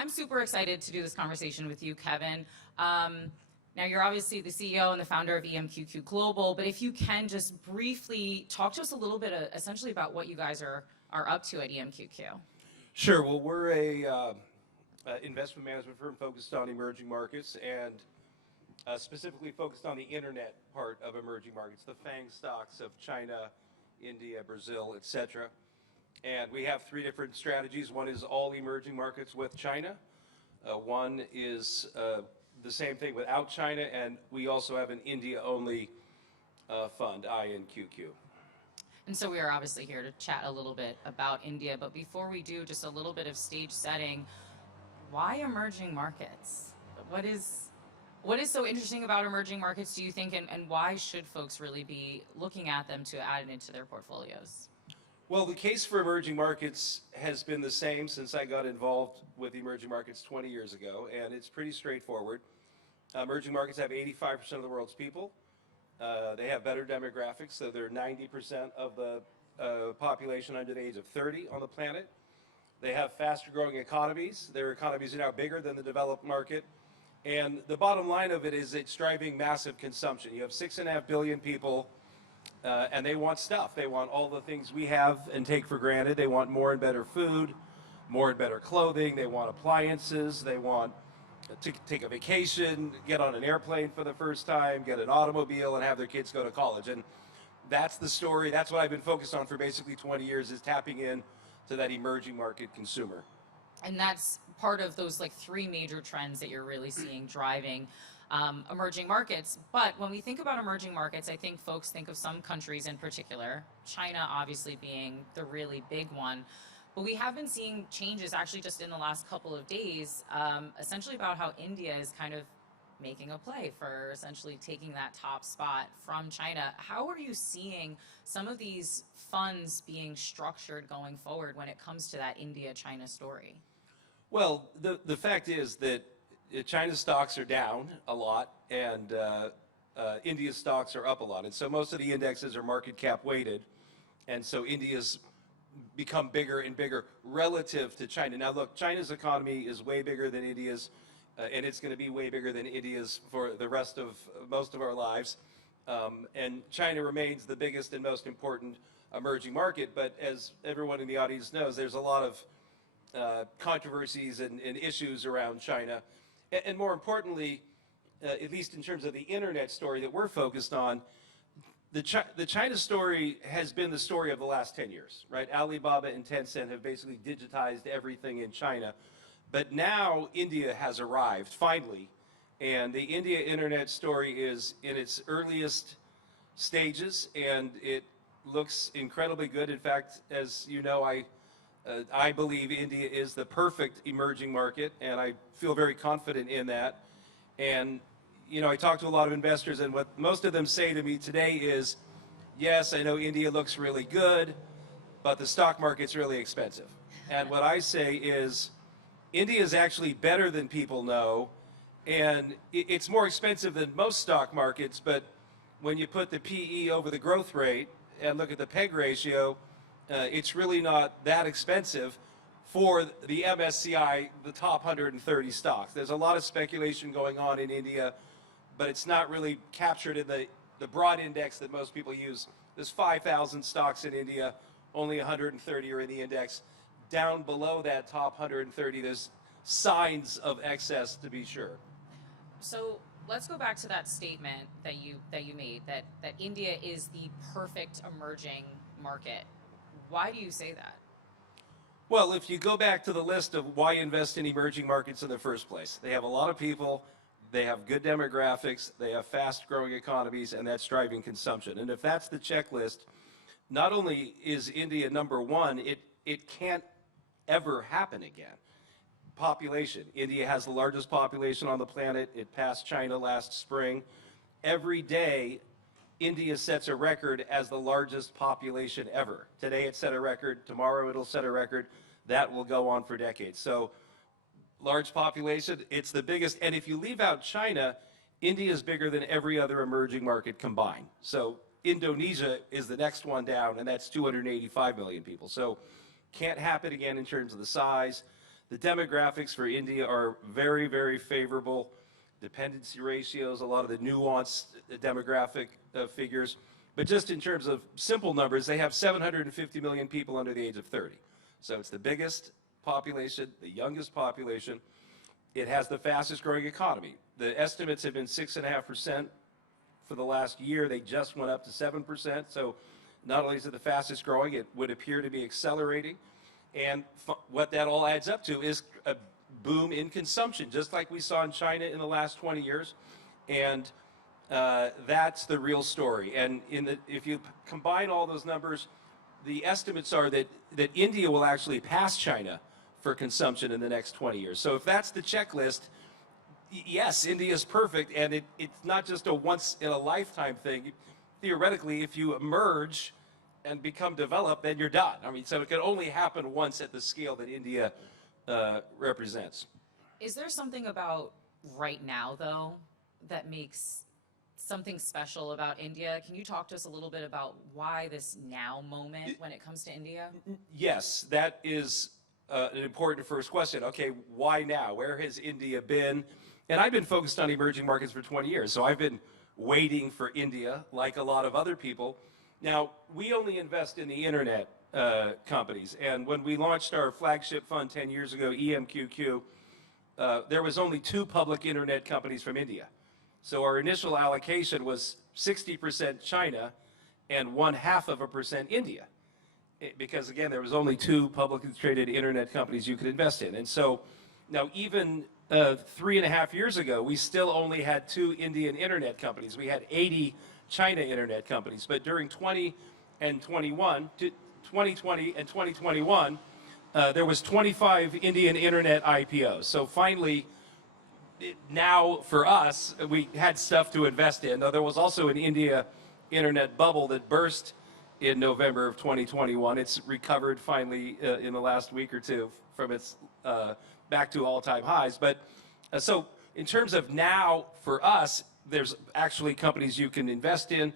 I'm super excited to do this conversation with you, Kevin. Now, you're obviously the CEO and the founder of EMQQ Global, but if you can just briefly talk to us a little bit essentially about what you guys are up to at EMQQ. Sure. Well, we're a investment management firm focused on emerging markets and specifically focused on the internet part of emerging markets, the FANG stocks of China, India, Brazil, etc. And we have three different strategies. One is all emerging markets with China. One is the same thing without China, and we also have an India-only fund, INQQ. And so we are obviously here to chat a little bit about India, but before we do, just a little bit of stage setting. Why emerging markets? What is so interesting about emerging markets, do you think, and why should folks really be looking at them to add it into their portfolios? Well, the case for emerging markets has been the same since I got involved with emerging markets 20 years ago, and it's pretty straightforward. Emerging markets have 85% of the world's people. They have better demographics, so they're 90% of the population under the age of 30 on the planet. They have faster growing economies. Their economies are now bigger than the developed market. And the bottom line of it is it's driving massive consumption. You have 6.5 billion people, and they want stuff. They want all the things we have and take for granted. They want more and better food, more and better clothing. They want appliances. They want to take a vacation, get on an airplane for the first time, get an automobile, and have their kids go to college. And that's the story. That's what I've been focused on for basically 20 years, is tapping in to that emerging market consumer. And that's part of those like three major trends that you're really seeing driving emerging markets. But when we think about emerging markets, I think folks think of some countries in particular, China obviously being the really big one. But we have been seeing changes actually just in the last couple of days, essentially about how India is kind of making a play for essentially taking that top spot from China. How are you seeing some of these funds being structured going forward when it comes to that India-China story? Well, the fact is that China's stocks are down a lot, and India's stocks are up a lot. And so most of the indexes are market cap weighted. And so India's become bigger and bigger relative to China. Now, look, China's economy is way bigger than India's, and it's going to be way bigger than India's for the rest of most of our lives. And China remains the biggest and most important emerging market. But as everyone in the audience knows, there's a lot of controversies and issues around China. And more importantly, at least in terms of the internet story that we're focused on, the China story has been the story of the last 10 years, right? Alibaba and Tencent have basically digitized everything in China. But now India has arrived, finally. And the India internet story is in its earliest stages, and it looks incredibly good. In fact, as you know, I believe India is the perfect emerging market, and I feel very confident in that. And you know, I talk to a lot of investors, and what most of them say to me today is, yes, I know India looks really good, but the stock market's really expensive. And what I say is, India is actually better than people know, and it's more expensive than most stock markets, but when you put the PE over the growth rate and look at the PEG ratio, it's really not that expensive for the MSCI, the top 130 stocks. There's a lot of speculation going on in India, but it's not really captured in the broad index that most people use. There's 5,000 stocks in India, only 130 are in the index. Down below that top 130, there's signs of excess, to be sure. So let's go back to that statement that you made, that India is the perfect emerging market. Why do you say that? Well, if you go back to the list of why invest in emerging markets in the first place, they have a lot of people, they have good demographics, they have fast-growing economies, and that's driving consumption. And if that's the checklist, not only is India number one, it can't ever happen again. Population. India has the largest population on the planet. It passed China last spring. Every day, India sets a record as the largest population ever. Today it set a record. Tomorrow it'll set a record. That will go on for decades. So, large population, it's the biggest. And if you leave out China, India is bigger than every other emerging market combined. So Indonesia is the next one down, and that's 285 million people. So can't happen again in terms of the size. The demographics for India are very, very favorable. Dependency ratios, a lot of the nuanced demographic figures. But just in terms of simple numbers, they have 750 million people under the age of 30. So it's the biggest population, the youngest population. It has the fastest growing economy. The estimates have been 6.5% for the last year. They just went up to 7%. So not only is it the fastest growing, it would appear to be accelerating. And what that all adds up to is a boom in consumption, just like we saw in China in the last 20 years. And that's the real story. And if you combine all those numbers, the estimates are that India will actually pass China for consumption in the next 20 years. So if that's the checklist, yes, India is perfect, and it's not just a once-in-a-lifetime thing. Theoretically, if you emerge and become developed, then you're done. I mean, so it can only happen once at the scale that India represents. Is there something about right now, though, that makes something special about India? Can you talk to us a little bit about why this now moment when it comes to India? Yes, that is an important first question. Okay, why now? Where has India been? And I've been focused on emerging markets for 20 years, so I've been waiting for India, like a lot of other people. Now, we only invest in the internet companies, and when we launched our flagship fund 10 years ago, EMQQ, there was only 2 public internet companies from India. So our initial allocation was 60% China and 0.5% India. Because again, there was only 2 publicly traded internet companies you could invest in. And so now even 3.5 years ago, we still only had 2 Indian internet companies. We had 80 China internet companies. But during 2020 and 2021, there was 25 Indian internet IPOs. So finally, now for us, we had stuff to invest in. Though there was also an India internet bubble that burst in November of 2021. It's recovered finally in the last week or two from its back to all-time highs. But so in terms of now for us, there's actually companies you can invest in,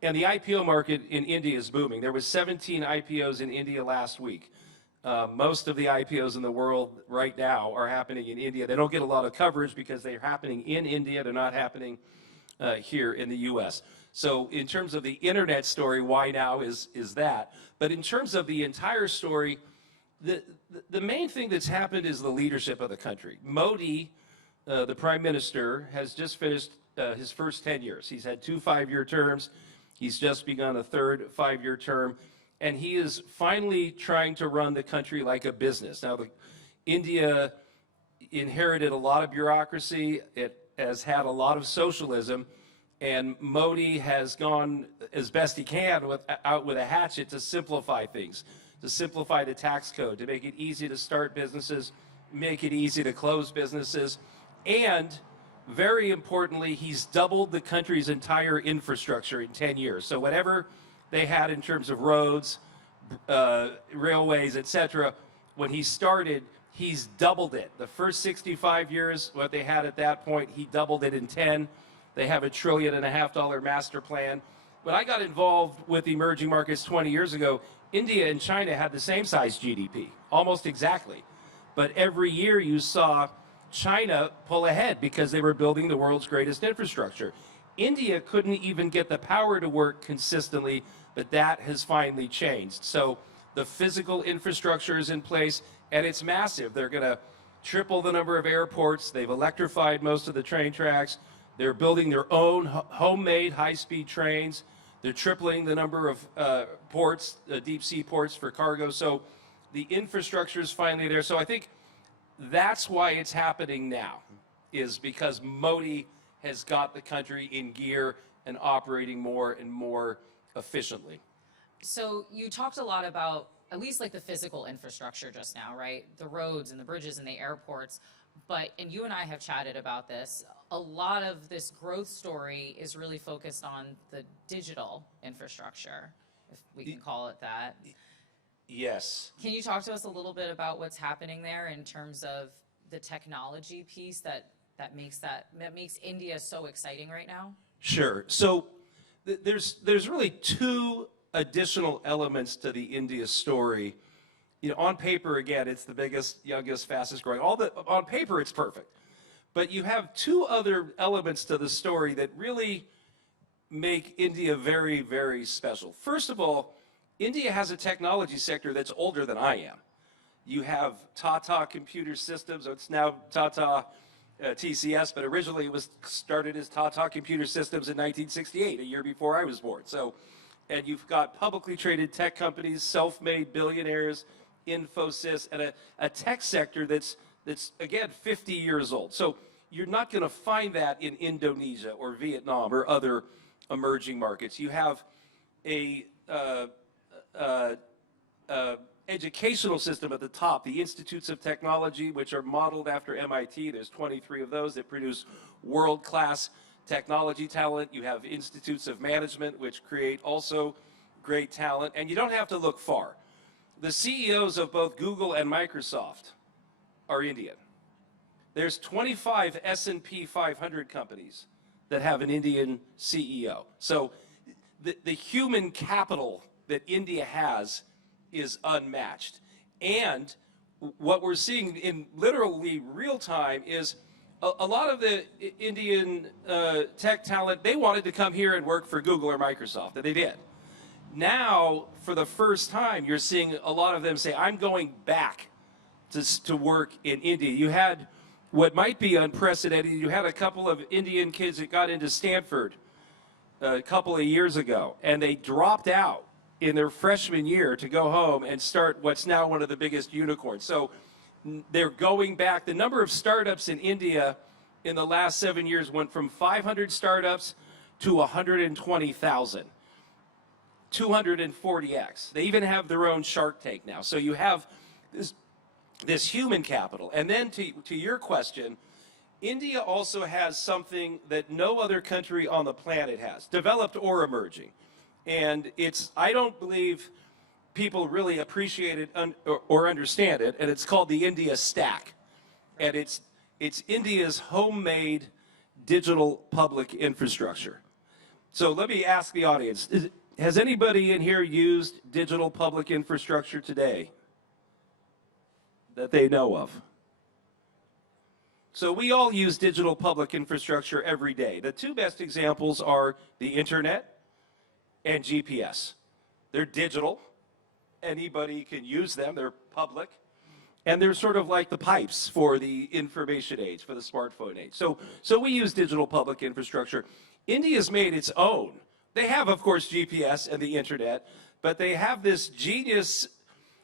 and the IPO market in India is booming. There was 17 IPOs in India last week. Most of the IPOs in the world right now are happening in India. They don't get a lot of coverage because they're happening in India. They're not happening here in the U.S. So in terms of the internet story, why now is that. But in terms of the entire story, the main thing that's happened is the leadership of the country. Modi, the prime minister, has just finished his first 10 years. He's had 2 5-year terms. He's just begun a third 5-year term. And he is finally trying to run the country like a business. Now, India inherited a lot of bureaucracy. It has had a lot of socialism. And Modi has gone as best he can out with a hatchet to simplify things, to simplify the tax code, to make it easy to start businesses, make it easy to close businesses. And very importantly, he's doubled the country's entire infrastructure in 10 years. So whatever they had in terms of roads, railways, etc., when he started, he's doubled it. The first 65 years, what they had at that point, he doubled it in 10. They have $1.5 trillion master plan. When I got involved with emerging markets 20 years ago, India and China had the same size GDP, almost exactly. But every year you saw China pull ahead because they were building the world's greatest infrastructure. India couldn't even get the power to work consistently, but that has finally changed. So the physical infrastructure is in place, and it's massive. They're going to triple the number of airports. They've electrified most of the train tracks. They're building their own homemade high-speed trains. They're tripling the number of ports, deep sea ports for cargo. So the infrastructure is finally there. So I think that's why it's happening now, is because Modi has got the country in gear and operating more and more efficiently. So you talked a lot about at least like the physical infrastructure just now, right? The roads and the bridges and the airports. But, and you and I have chatted about this, a lot of this growth story is really focused on the digital infrastructure, if we can call it that. Yes. Can you talk to us a little bit about what's happening there in terms of the technology piece that makes India so exciting right now? Sure. So there's really 2 additional elements to the India story on paper, again, it's the biggest, youngest, fastest growing. On paper, it's perfect. But you have two other elements to the story that really make India very, very special. First of all, India has a technology sector that's older than I am. You have Tata Computer Systems, it's now Tata TCS, but originally it was started as Tata Computer Systems in 1968, a year before I was born. So, and you've got publicly traded tech companies, self-made billionaires, Infosys, and a tech sector that's again 50 years old. So you're not going to find that in Indonesia or Vietnam or other emerging markets. You have a educational system at the top, the Institutes of Technology, which are modeled after MIT. There's 23 of those that produce world-class technology talent. You have institutes of management, which create also great talent. And you don't have to look far. The CEOs of both Google and Microsoft are Indian. There's 25 S&P 500 companies that have an Indian CEO. So the human capital that India has is unmatched. And what we're seeing in literally real time is a lot of the Indian tech talent, they wanted to come here and work for Google or Microsoft, and they did. Now, for the first time, you're seeing a lot of them say, I'm going back to work in India. You had what might be unprecedented. You had a couple of Indian kids that got into Stanford a couple of years ago, and they dropped out in their freshman year to go home and start what's now one of the biggest unicorns. So they're going back. The number of startups in India in the last 7 years went from 500 startups to 120,000. 240x. They even have their own Shark Tank now. So you have this human capital. And then to your question, India also has something that no other country on the planet has, developed or emerging. And I don't believe people really appreciate it or understand it, and it's called the India Stack. And it's India's homemade digital public infrastructure. So let me ask the audience, has anybody in here used digital public infrastructure today that they know of? So we all use digital public infrastructure every day. The two best examples are the internet and GPS. They're digital. Anybody can use them. They're public. And they're sort of like the pipes for the information age, for the smartphone age. So we use digital public infrastructure. India's made its own. They have, of course, GPS and the internet, but they have this genius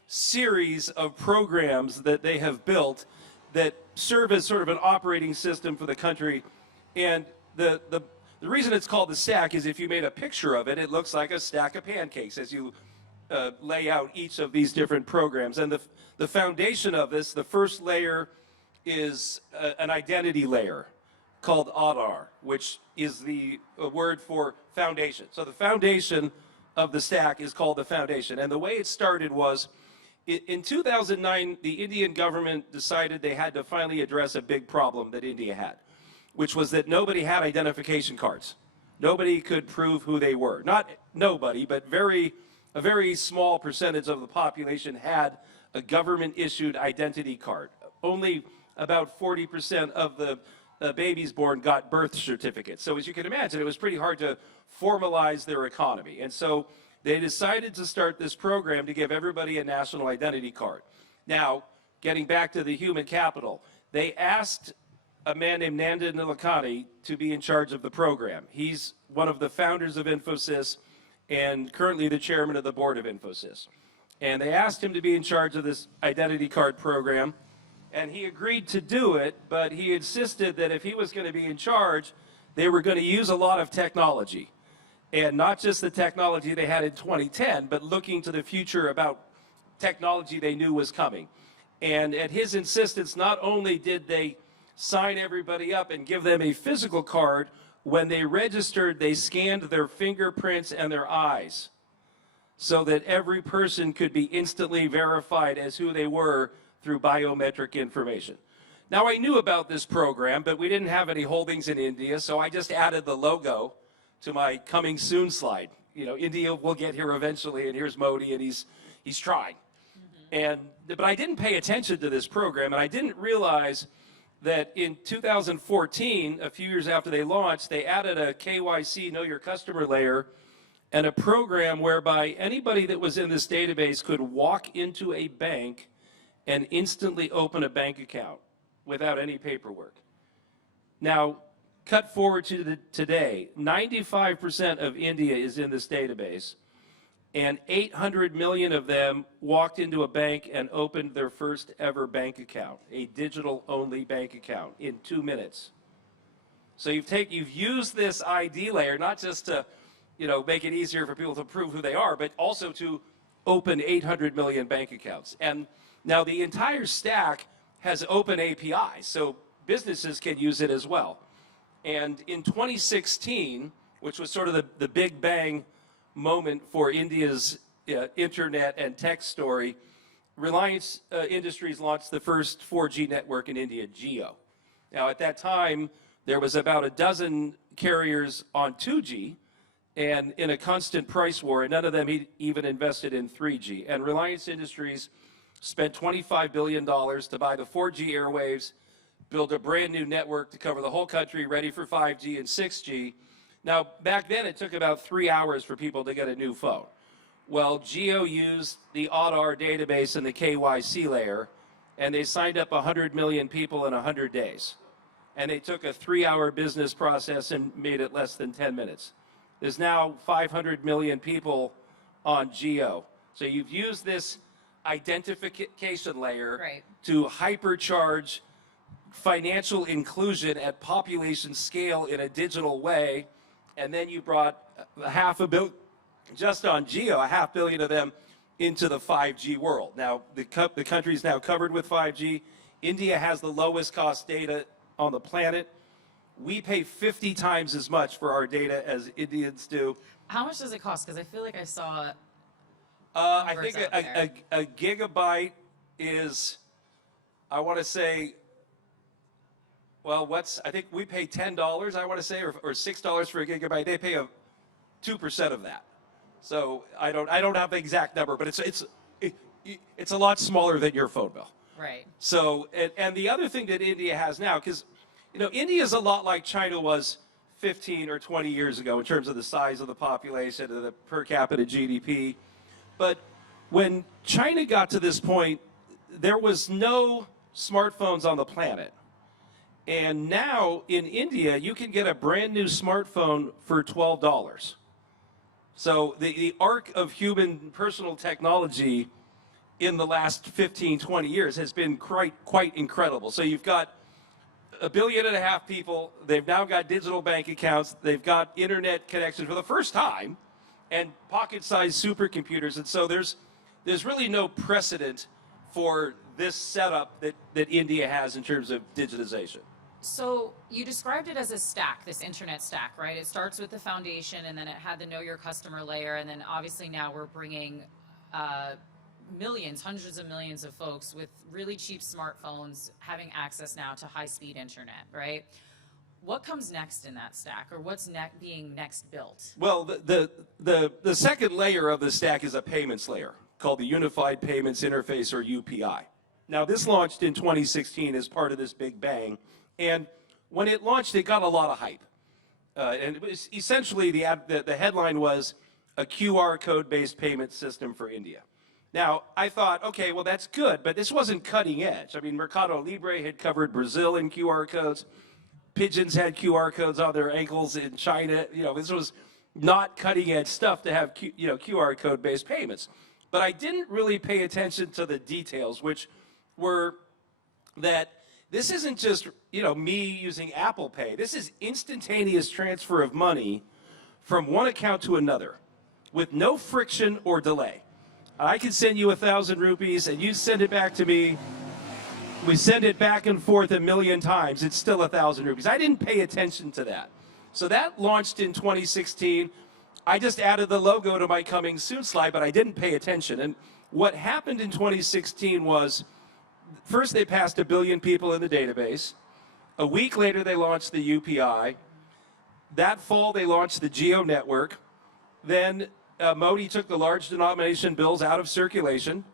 series of programs that they have built that serve as sort of an operating system for the country. And the reason it's called the stack is if you made a picture of it, it looks like a stack of pancakes as you lay out each of these different programs. And the foundation of this, the first layer is an identity layer called Aadhaar, which is the word for foundation. So the foundation of the stack is called the foundation. And the way it started was, in 2009, the Indian government decided they had to finally address a big problem that India had, which was that nobody had identification cards. Nobody could prove who they were. Not nobody, but a very small percentage of the population had a government-issued identity card. Only about 40% of the babies born got birth certificates. So as you can imagine, it was pretty hard to formalize their economy. And so they decided to start this program to give everybody a national identity card. Now, getting back to the human capital, they asked a man named Nandan Nilekani to be in charge of the program. He's one of the founders of Infosys and currently the chairman of the board of Infosys. And they asked him to be in charge of this identity card program, and he agreed to do it, but he insisted that if he was going to be in charge, they were going to use a lot of technology. And not just the technology they had in 2010, but looking to the future about technology they knew was coming. And at his insistence, not only did they sign everybody up and give them a physical card, when they registered, they scanned their fingerprints and their eyes so that every person could be instantly verified as who they were through biometric information. Now, I knew about this program, but we didn't have any holdings in India, so I just added the logo to my coming soon slide. You know, India will get here eventually, and here's Modi, and he's trying. But I didn't pay attention to this program, and I didn't realize that in 2014, a few years after they launched, they added a KYC, Know Your Customer layer, and a program whereby anybody that was in this database could walk into a bank and instantly open a bank account without any paperwork. Now, cut forward to today, 95% of India is in this database, and 800 million of them walked into a bank and opened their first ever bank account, a digital-only bank account, in 2 minutes. So you've used this ID layer not just to, make it easier for people to prove who they are, but also to open 800 million bank accounts. And now the entire stack has open APIs, so businesses can use it as well. And in 2016, which was sort of the big bang moment for India's internet and tech story, Reliance Industries launched the first 4G network in India, Jio. Now, at that time, there was about a dozen carriers on 2G and in a constant price war, and none of them even invested in 3G. And Reliance Industries spent $25 billion to buy the 4G airwaves, build a brand new network to cover the whole country, ready for 5G and 6G. Now, back then, it took about 3 hours for people to get a new phone. Well, Jio used the Aadhaar database and the KYC layer, and they signed up 100 million people in 100 days. And they took a 3-hour business process and made it less than 10 minutes. There's now 500 million people on Jio. So you've used this identification layer to hypercharge financial inclusion at population scale in a digital way, and then you brought just on Jio, 500 million of them into the 5G world. Now, the country is now covered with 5G. India has the lowest cost data on the planet. We pay 50 times as much for our data as Indians do. How much does it cost? Because I feel like I saw I think a gigabyte is, I want to say, well, I think we pay $10, I want to say, or $6 for a gigabyte. They pay 2% of that. So I don't have the exact number, but it's a lot smaller than your phone bill. Right. So, and the other thing that India has now, because, India is a lot like China was 15 or 20 years ago in terms of the size of the population and the per capita GDP. But when China got to this point, there was no smartphones on the planet. And now in India, you can get a brand new smartphone for $12. So the arc of human personal technology in the last 15, 20 years has been quite incredible. So you've got 1.5 billion people. They've now got digital bank accounts. They've got internet connections for the first time, and pocket-sized supercomputers. And so there's really no precedent for this setup that India has in terms of digitization. So you described it as a stack, this internet stack, right? It starts with the foundation, and then it had the Know Your Customer layer, and then obviously now we're bringing millions, hundreds of millions of folks with really cheap smartphones having access now to high-speed internet, right? What comes next in that stack, or what's being next built? Well, the second layer of the stack is a payments layer called the Unified Payments Interface, or UPI. Now, this launched in 2016 as part of this big bang, and when it launched, it got a lot of hype. And it was essentially the headline was a QR code-based payment system for India. Now, I thought, okay, well, that's good, but this wasn't cutting edge. I mean, Mercado Libre had covered Brazil in QR codes. Pigeons had QR codes on their ankles in China. This was not cutting edge stuff to have, QR code-based payments. But I didn't really pay attention to the details, which were that this isn't just, me using Apple Pay. This is instantaneous transfer of money from one account to another with no friction or delay. I can send you 1,000 rupees and you send it back to me. We send it back and forth 1 million times. It's still 1,000 rupees. I didn't pay attention to that. So that launched in 2016. I just added the logo to my coming soon slide, but I didn't pay attention. And what happened in 2016 was, first they passed 1 billion people in the database. A week later, they launched the UPI. That fall, they launched the Jio network. Then Modi took the large denomination bills out of circulation.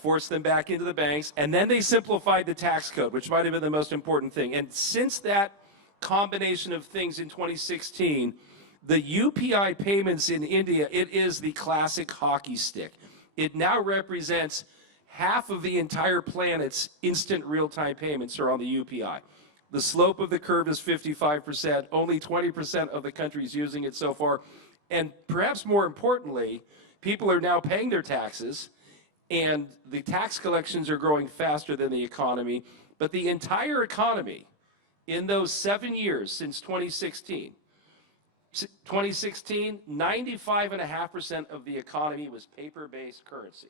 forced them back into the banks, and then they simplified the tax code, which might have been the most important thing. And since that combination of things in 2016, the UPI payments in India, it is the classic hockey stick. It now represents half of the entire planet's instant real-time payments are on the UPI. The slope of the curve is 55%. Only 20% of the country is using it so far. And perhaps more importantly, people are now paying their taxes, and the tax collections are growing faster than the economy. But the entire economy in those 7 years since 2016, 95.5% of the economy was paper-based currency.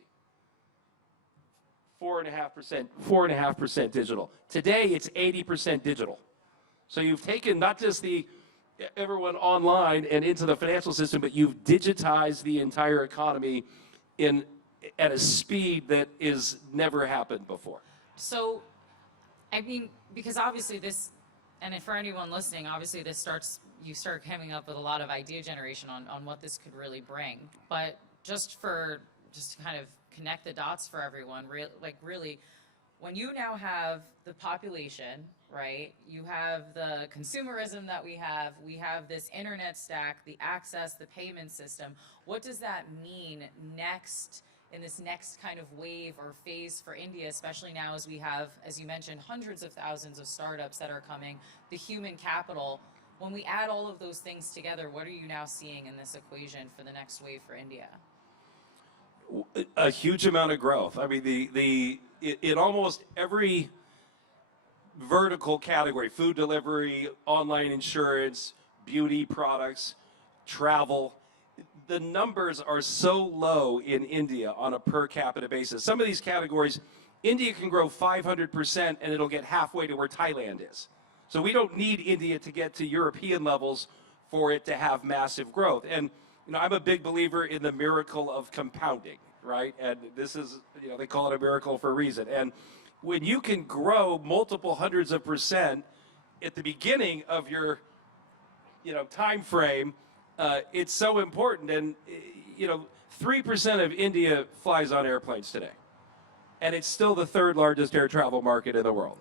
4.5% digital. Today, it's 80% digital. So you've taken not just everyone online and into the financial system, but you've digitized the entire economy at a speed that is never happened before. So, I mean, because obviously this, and for anyone listening, obviously you start coming up with a lot of idea generation on what this could really bring. But just to kind of connect the dots for everyone, really, when you now have the population, right, you have the consumerism that we have this internet stack, the access, the payment system, what does that mean next in this next kind of wave or phase for India, especially now as we have, as you mentioned, hundreds of thousands of startups that are coming, the human capital? When we add all of those things together, what are you now seeing in this equation for the next wave for India? A huge amount of growth. I mean, in almost every vertical category, food delivery, online insurance, beauty products, travel, the numbers are so low in India on a per capita basis. Some of these categories, India can grow 500% and it'll get halfway to where Thailand is. So we don't need India to get to European levels for it to have massive growth. And I'm a big believer in the miracle of compounding, right? And this is, they call it a miracle for a reason. And when you can grow multiple hundreds of percent at the beginning of your, time frame, it's so important. And, 3% of India flies on airplanes today. And it's still the third largest air travel market in the world,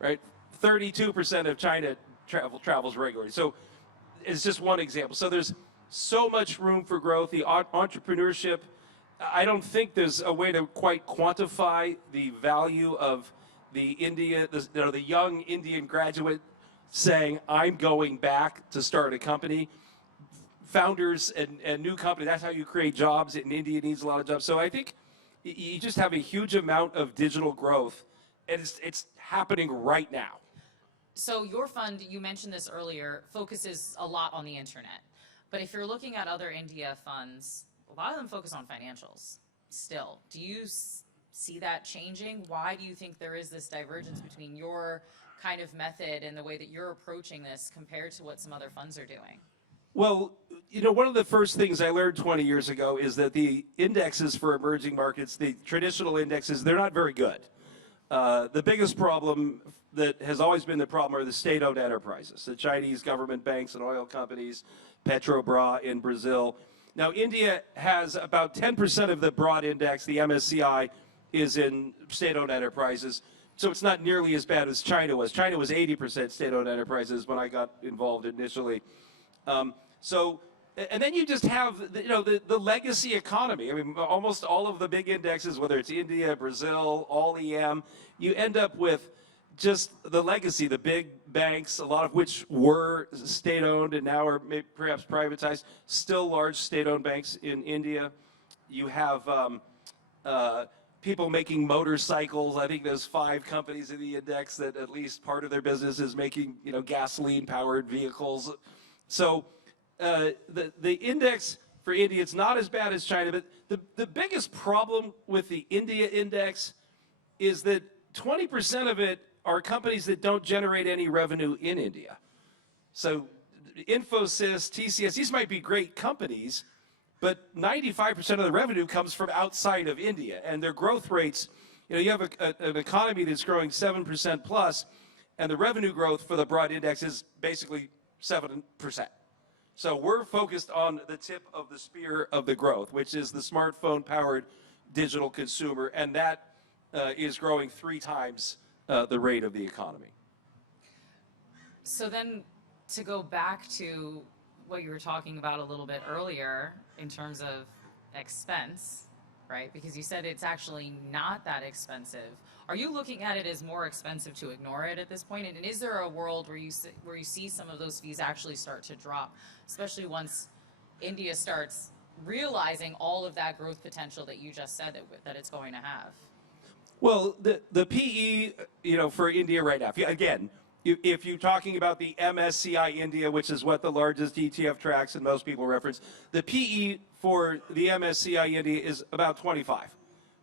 right? 32% of China travels regularly. So it's just one example. So there's so much room for growth. The entrepreneurship, I don't think there's a way to quite quantify the value of the young Indian graduate saying, I'm going back to start a company. Founders and new companies, that's how you create jobs, and India needs a lot of jobs. So I think you just have a huge amount of digital growth, and it's happening right now. So your fund, you mentioned this earlier, focuses a lot on the internet. But if you're looking at other India funds, a lot of them focus on financials still. Do you see that changing? Why do you think there is this divergence between your kind of method and the way that you're approaching this compared to what some other funds are doing? Well, one of the first things I learned 20 years ago is that the indexes for emerging markets, the traditional indexes, they're not very good. The biggest problem that has always been the problem are the state-owned enterprises, the Chinese government banks and oil companies, Petrobras in Brazil. Now, India has about 10% of the broad index, the MSCI, is in state-owned enterprises. So it's not nearly as bad as China was. China was 80% state-owned enterprises when I got involved initially. And then you just have the legacy economy. I mean, almost all of the big indexes, whether it's India, Brazil, all EM, you end up with just the legacy, the big banks, a lot of which were state-owned and now are perhaps privatized, still large state-owned banks in India. You have people making motorcycles. I think there's 5 companies in the index that at least part of their business is making gasoline-powered vehicles. So the index for India, it's not as bad as China, but the biggest problem with the India index is that 20% of it are companies that don't generate any revenue in India. So Infosys, TCS, these might be great companies, but 95% of the revenue comes from outside of India. And their growth rates, you have an economy that's growing 7% plus, and the revenue growth for the broad index is basically 7%. So we're focused on the tip of the spear of the growth, which is the smartphone-powered digital consumer, and that is growing 3 times the rate of the economy. So then, to go back to what you were talking about a little bit earlier in terms of expense, right? Because you said it's actually not that expensive. Are you looking at it as more expensive to ignore it at this point? And is there a world where you see some of those fees actually start to drop, especially once India starts realizing all of that growth potential that you just said that it's going to have? Well, the PE, for India right now, again, if you're talking about the MSCI India, which is what the largest ETF tracks and most people reference, the PE for the MSCI India is about 25,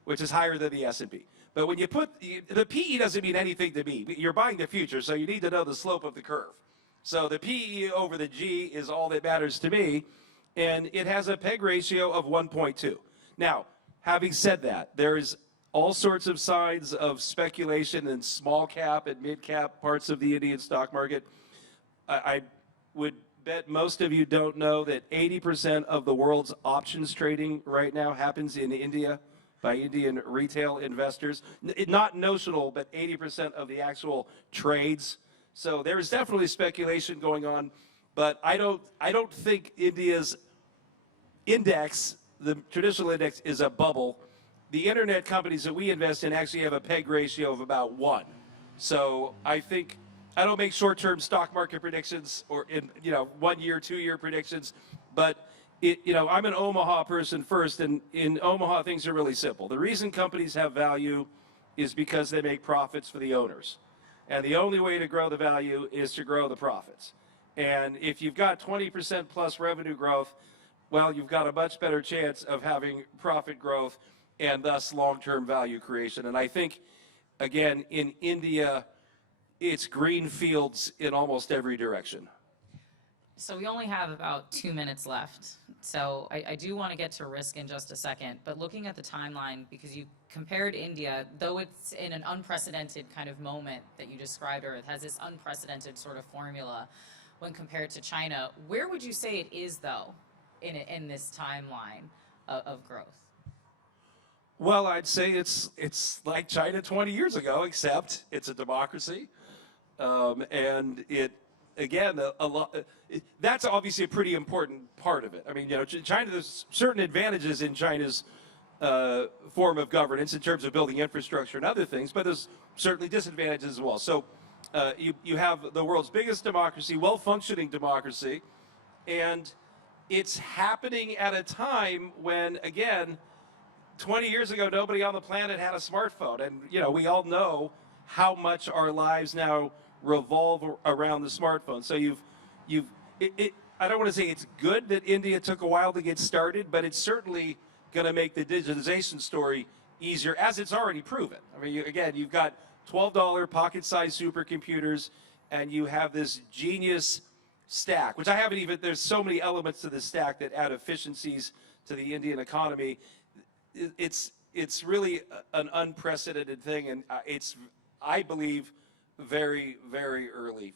which is higher than the S&P. But when you put, the PE doesn't mean anything to me. You're buying the future, so you need to know the slope of the curve. So the PE over the G is all that matters to me, and it has a PEG ratio of 1.2. Now, having said that, there is all sorts of signs of speculation in small cap and mid cap parts of the Indian stock market. I would bet most of you don't know that 80% of the world's options trading right now happens in India by Indian retail investors. Not notional, but 80% of the actual trades. So there's definitely speculation going on, but I don't think India's index, the traditional index, is a bubble. The internet companies that we invest in actually have a PEG ratio of about 1. So I think I don't make short-term stock market predictions or in 1 year, 2 year predictions, but I'm an Omaha person first, and in Omaha things are really simple. The reason companies have value is because they make profits for the owners, and the only way to grow the value is to grow the profits. And if you've got 20% plus revenue growth, well, you've got a much better chance of having profit growth and thus long-term value creation. And I think, again, in India, it's green fields in almost every direction. So we only have about 2 minutes left. So I do want to get to risk in just a second, but looking at the timeline, because you compared India, though it's in an unprecedented kind of moment that you described, or it has this unprecedented sort of formula when compared to China, where would you say it is, though, in this timeline of growth? Well, I'd say it's like China 20 years ago, except it's a democracy, and it again a lot. That's obviously a pretty important part of it. I mean, China. There's certain advantages in China's form of governance in terms of building infrastructure and other things, but there's certainly disadvantages as well. So you have the world's biggest democracy, well-functioning democracy, and it's happening at a time when, again, 20 years ago, nobody on the planet had a smartphone. And, we all know how much our lives now revolve around the smartphone. So I don't want to say it's good that India took a while to get started, but it's certainly going to make the digitization story easier, as it's already proven. I mean, you've got $12 pocket-sized supercomputers, and you have this genius stack, which I haven't even, there's so many elements to the stack that add efficiencies to the Indian economy. It's really an unprecedented thing, and it's, I believe, very, very early.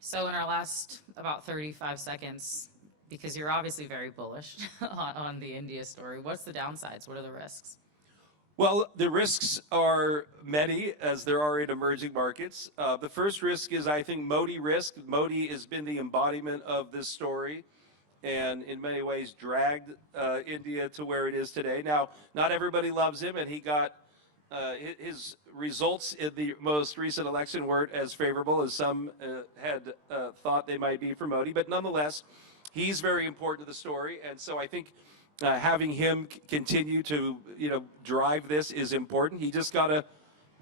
So in our last about 35 seconds, because you're obviously very bullish on the India story, what's the downsides? What are the risks? Well, the risks are many, as there are in emerging markets. The first risk is, I think, Modi risk. Modi has been the embodiment of this story, and in many ways dragged India to where it is today. Now, not everybody loves him, and he got his results in the most recent election weren't as favorable as some had thought they might be for Modi, but nonetheless, he's very important to the story, and so I think having him continue to drive this is important. He just got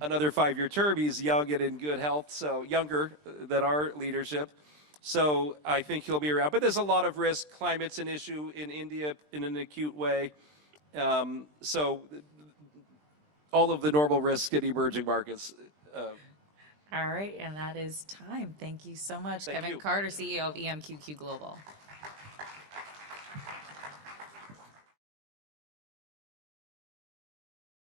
another 5-year term. He's young and in good health, so younger than our leadership. So I think he'll be around. But there's a lot of risk. Climate's an issue in India in an acute way. So all of the normal risks in emerging markets. All right, and that is time. Thank you so much, Thank Kevin you. Carter, CEO of EMQQ Global.